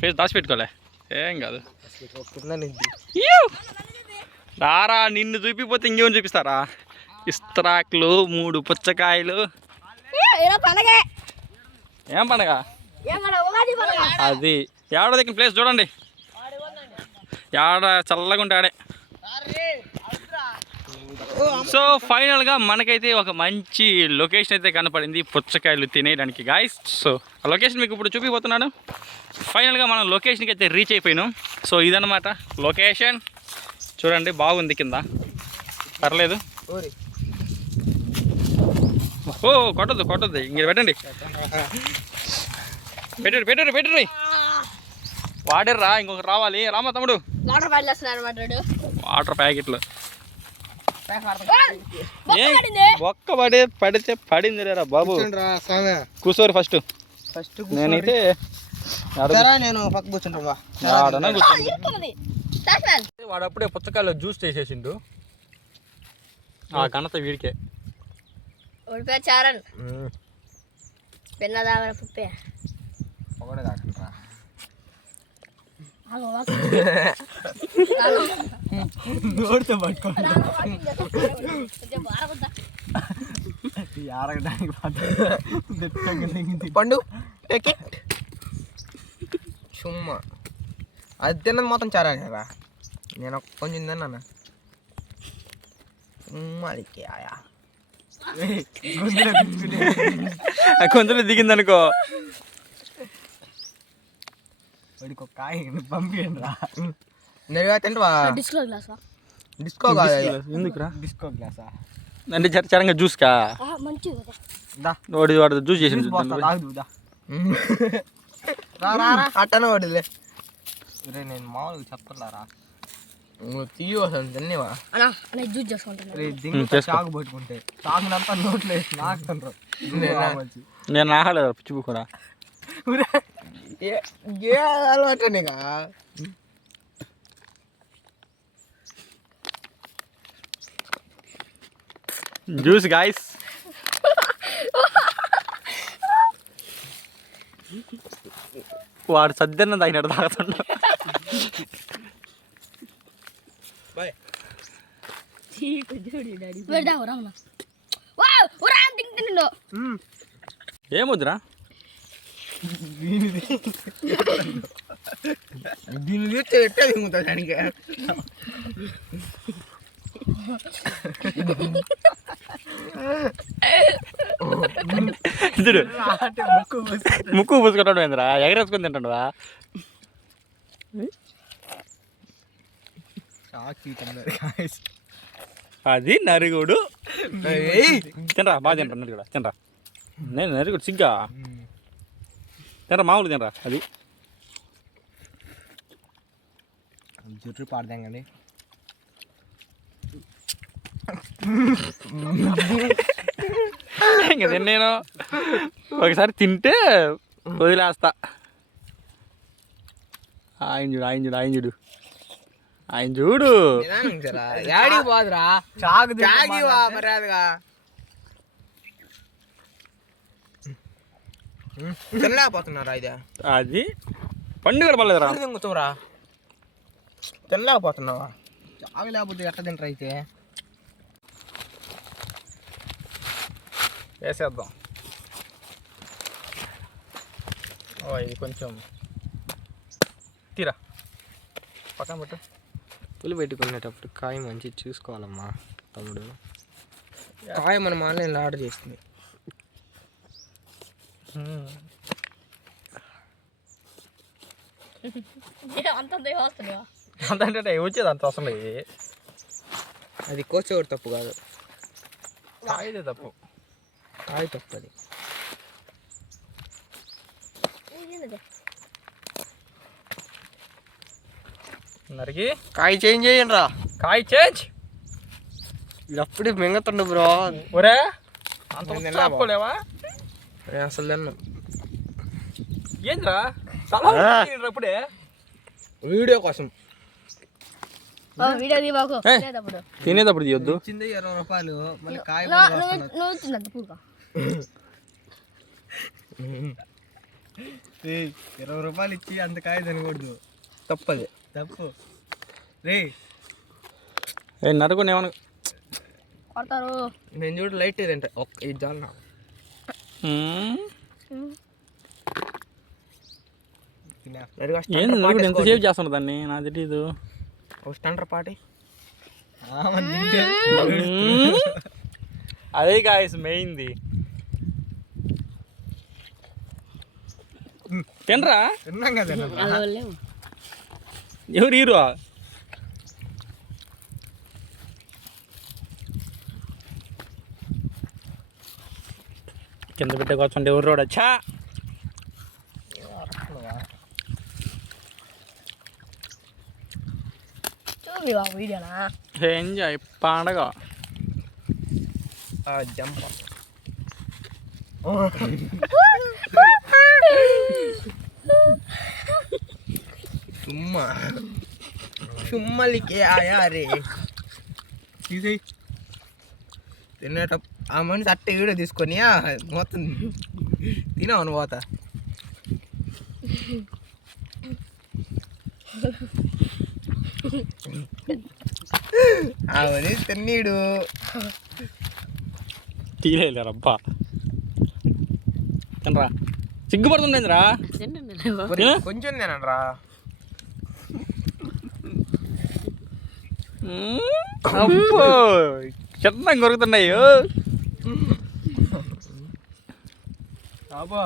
Face దాచిపెట్టుకోలే ఏం కాదు. రారా నిన్ను చూపిపోతే ఇంకేమని చూపిస్తారా? ఇస్త్రాకులు 3 పుచ్చకాయలు. ఏం పండగ అది? ఏడో దగ్గర ప్లేస్ చూడండి, ఏడ చల్లగా ఉంటాడే. సో ఫైనల్గా మనకైతే ఒక మంచి లొకేషన్ అయితే కనపడింది పుచ్చకాయలు తినేయడానికి గాయస్. సో ఆ లొకేషన్ మీకు ఇప్పుడు చూపిపోతున్నాను. ఫైనల్గా మనం లొకేషన్కి అయితే రీచ్ అయిపోయినాం. సో ఇదన్నమాట లొకేషన్. చూడండి బాగుంది, కింద పర్లేదు. ఓ కొట్టద్దు ఇంక పెట్టండి. పెట్టరు వాడర్రా, ఇంకొకటి రావాలి. రామా తమ్ముడు, వాటర్ ప్యాకెట్లు. ఒక్క పడితే పడింది రా బాబు. కూర్చోరు ఫస్ట్. నేనైతే నేను పక్క కూర్చుంటా. వాడు అప్పుడే పుచ్చకాయలో జ్యూస్ చేసేసిండు. ఆ ఘనత వీడికే. చారన్ పెన్నదావర పుప్పే ఒకటే దాకంట్రా. పండు చుమ్మా అది తిన్నది మొత్తం చారా కదా. నేను కొంచెం తిన్నాను. కొంచెం దిగిందనుకో, వాడికి కాయ పంపించండి రా. నేను తింటవా? డిస్కో ఎందుకురా? డిస్కో గ్లాసా అంటే చరంగా జ్యూస్ కా వాడు జ్యూస్ చేసి అట్టనే వాడిలే. నేను మామూలుగా చెప్తున్నారా తీయవసలు తినేవా చాకు పట్టుకుంటే చాకునంతా నోట్లో వేసి నాకుతుండ్రు. నేను నాగలేదు పిచ్చి కూడా ఏ అలవాటేగా. Juice guys. వాడు సద్దన్న తాగినట్టు తాగుతుండ. ఏమొద్దురా దీన్ని తీస్తే ఎట్లా దిగుతా దానికి. ముక్కు పూసుకుంటాడు ఏంద్రా? ఎగరేసుకొని తింటాడువా? అది నరుగుడు. తినరా, బాగా తింటా నరుగుడు. తినరా, నేను నరుగుడు సిగ్గా తినరా, మామూలు తినరా. అది జుట్టు పాడదాం కానీ ఇంకా నేను ఒకసారి తింటే వదిలేస్తా. ఆయన చూడు యాడికి పోదురా. మర్యాదగా తినలేకపోతున్నారా? ఇది అది పండుగ పర్లేదురా. తింగుతావురా, తినలేకపోతున్నావా? చాగు లేకపోతే ఎట్లా తింటారు? అయితే వేసేద్దాం. ఇది కొంచెం తీరా పక్కన పెట్టు. పులి పెట్టుకునేటప్పుడు కాయ మంచి చూసుకోవాలమ్మా తమ్ముడు. కాయ మనం ఆన్లైన్లో ఆర్డర్ చేస్తుంది. అంతంటే వచ్చేది అంత అసలు. అది కోసేవాడు తప్పు కాదు, కాయదే తప్పు. కాయ తప్పు అది. నరికి కాయ చేంజ్ చేయండి రా. కాయ చేంజ్. ఇది అప్పుడే మింగతుండు బ్రో. ఒరే అంత తప్పుకోలేవా? అసలు తిన్నా. ఏంద్రా అప్పుడే వీడియో కోసం తినేటప్పుడు తీయొద్దు. 20 రూపాయలు మళ్ళీ కాయ ₹20 ఇచ్చి అంత కాయ తినకూడదు, తప్పది. తప్పు రే. నరుకుని ఏమన్నా కొడతారు. నేను చూడు లైట్ తింటా, ఒక్క ఇది చాలు నాకు. ఏంది నరుకుడు ఎంతసేపు చేస్తున్నా దాన్ని, నాకు తెలీదు. స్టంటర్ పాటి అదే గాయస్ మెయిన్ది. తినరా? తిన్నాం కదా. ఎవరు హీరో? కింద పెట్టే కూర్చోండి ఎవరు రోడ్ వచ్చా. చూపి బాబు వీడియోనా. ఎంజాయ్ పండగ. జంప్ సుమ్మా సుమ్మలికి ఆయా రే. తీసేయి. తినేటప్పుడు ఆ మనిషి అట్ట వీడియో తీసుకొని మొత్తం తినవను పోతా. అవని తిన్నీడు తీలేరబ్బా. తినరా, సిగ్గుపడుతుండేందిరా. కొంచెం తినరా. అబ్బో చిన్న కొరుకుతున్నాయి. అబ్బా